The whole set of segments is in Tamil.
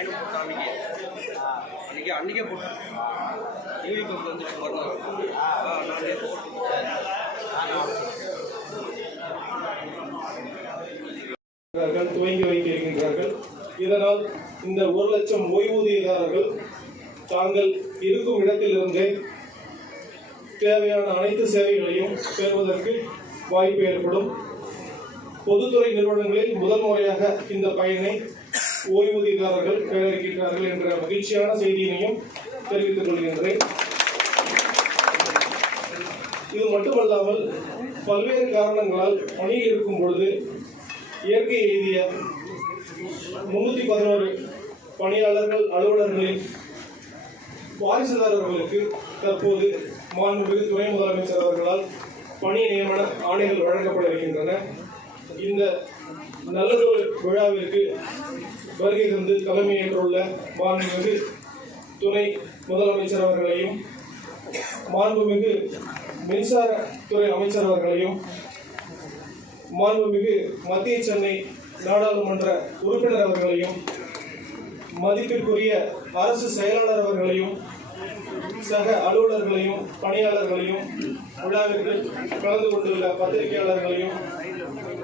அன்றைக்கி அன்றைக்கே போட்டேன். யூனிஃபார்ம் வந்துட்டு மறுநாள். ஆ நானே துவங்கி வைக்க இருக்கின்றார்கள் இதனால் இந்த ஒரு லட்சம் ஓய்வூதியதாரர்கள் தாங்கள் இருக்கும் இடத்திலிருந்தே தேவையான அனைத்து சேவைகளையும் பெறுவதற்கு வாய்ப்பு ஏற்படும். பொதுத்துறை நிறுவனங்களில் முதல் முறையாக இந்த பயனை ஓய்வூதியதாரர்கள் பெற இருக்கின்றார்கள் என்ற மகிழ்ச்சியான செய்தியினையும் தெரிவித்துக் கொள்கின்றேன். இது மட்டுமல்லாமல் பல்வேறு காரணங்களால் பணியில் இருக்கும் பொழுது இயற்கை எழுதிய முன்னூற்றி பதினோரு பணியாளர்கள் அலுவலர்களின் வாரிசுதாரர்களுக்கு தற்போது மாண்புமிகு துணை முதலமைச்சர் அவர்களால் பணி நியமன ஆணைகள் வழங்கப்பட இருக்கின்றன. இந்த நல்லதொரு விழாவிற்கு வருகை தந்து தலைமையேற்றுள்ள மாண்புமிகு துணை முதலமைச்சர் அவர்களையும் மாண்புமிகு மின்சாரத்துறை அமைச்சர் அவர்களையும் மாண்புமிகு மத்திய சென்னை நாடாளுமன்ற உறுப்பினர் அவர்களையும் மதிப்பிற்குரிய அரசு செயலாளர் அவர்களையும் சக அலுவலர்களையும் பணியாளர்களையும் விழாவிற்கு கலந்து கொண்டுள்ள பத்திரிகையாளர்களையும்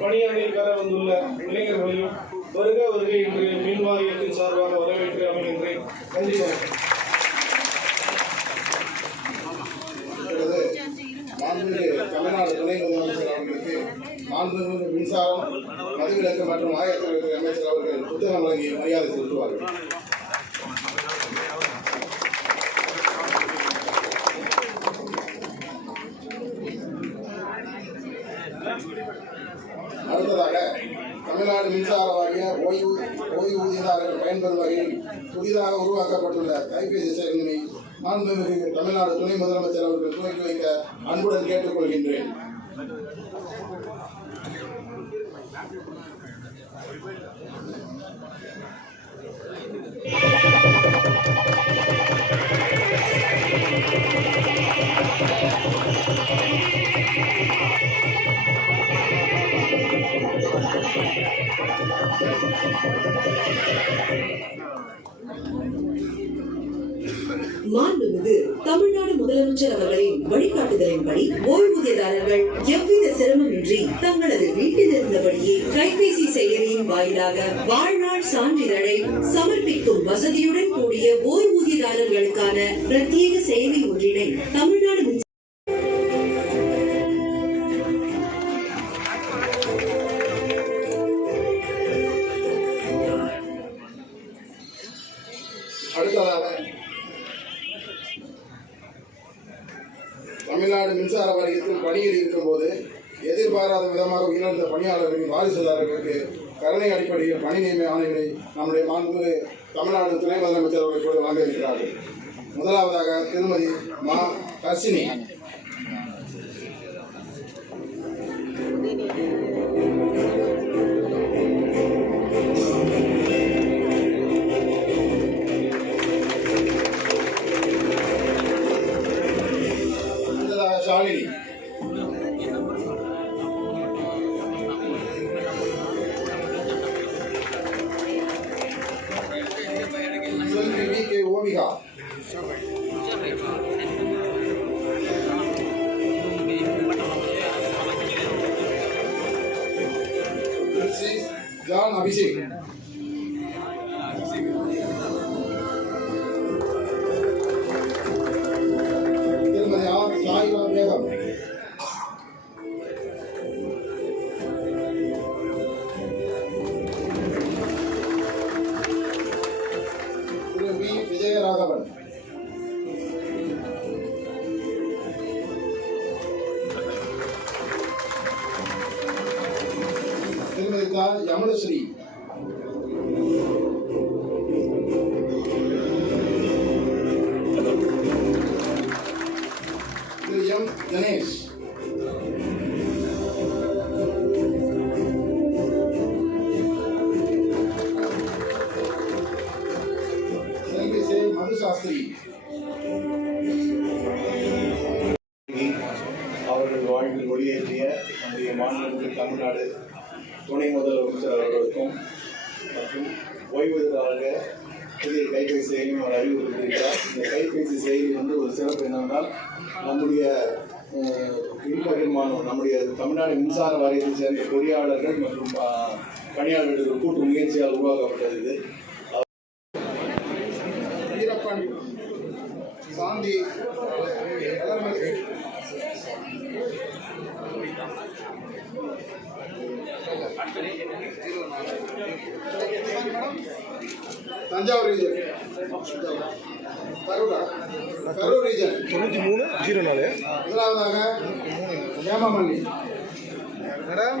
பணியாளர்கள் பெற வந்துள்ள இளைஞர்களையும் வருக வருகை இன்று மின் வாரியத்தின் சார்பாக வரவேற்று அமைகின்றேன். நன்றி வணக்கம். தமிழ்நாடு துணை முதலமைச்சர் அவர்களுக்கு மாண்புமிகு மின்சாரம் மதுவிலக்கு மற்றும் ஆயத்தொழில்துறை அமைச்சர் அவர்கள் புத்தகம் வழங்கி மரியாதை செலுத்துவார்கள் அடுத்ததாக தமிழ்நாடு மின்சார வாரிய ஓய்வு ஓய்வூதியதாரர்கள் பயன்பெறும் வகையில் புதிதாக உருவாக்கப்பட்டுள்ள கைபேசி செயலினை மாண்புமிகு தமிழ்நாடு துணை முதலமைச்சர் அவர்கள் துவக்கி வைக்க அன்புடன் கேட்டுக்கொள்கின்றேன். மாண்புமிகு தமிழ்நாடு முதலமைச்சர் அவர்களின் வழிகாட்டுதலின்படி ஓய்வூதியதாரர்கள் எவ்வித சிரமமின்றி தங்களது வீட்டில் இருந்தபடியே கைபேசி செயலியின் வாயிலாக வாழ்நாள் சான்றிதழை சமர்ப்பிக்கும் வசதியுடன் கூடிய ஓய்வூதியதாரர்களுக்கான பிரத்யேக செயலி ஒன்றினை தமிழ்நாடு அடுத்ததாக தமிழ்நாடு மின்சார வாரியத்தில் பணியில் இருக்கும்போது எதிர்பாராத விதமாக உயிரிழந்த பணியாளர்களின் வாரிசுதாரர்களுக்கு கருணை அடிப்படையில் பணி நியமன ஆணைகளை நம்முடைய மாண்புமிகு தமிழ்நாடு துணை முதலமைச்சர் அவர்கள் கூட வழங்க இருக்கிறார்கள் முதலாவதாக திருமதி மா கர்ஷினி അഭിഷേക്. திருமதி தா யமுனஸ்ரீ. திரு எம் கணேஷ். மதுசாஸ்திரி. அவர்கள் வாழ்வில் ஒளியேற்றிய நம்முடைய மாநிலத்தில் தமிழ்நாடு துணை முதலமைச்சர் அவர்களுக்கும் மற்றும் ஓய்வூதியராக புதிய கைபேசி செயலியும் அவர் அறிவுறுத்தியிருக்கிறார். இந்த கைபேசி செயலி வந்து ஒரு சிறப்பு என்னென்றால் நம்முடைய அஹ், மின்பகிர்மானம் நம்முடைய தமிழ்நாடு மின்சார வாரியத்தை சேர்ந்த பொறியாளர்கள் மற்றும் பணியாளர்களுக்கு பணியாளர்கள் கூட்டு முயற்சியால் உருவாக்கப்பட்டது இது. வீரப்பன் சாந்தி தஞ்சாவூர் ரீஜன் கரூரா? கரூர் ரீஜன் தொண்ணூற்றி மூணு ஜீரோ நாலு. முதலாவதாக ஏமாமல்லி மேடம்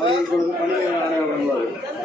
அதை இப்பொழுது பணியை ஆணையர் வழங்குவார்கள்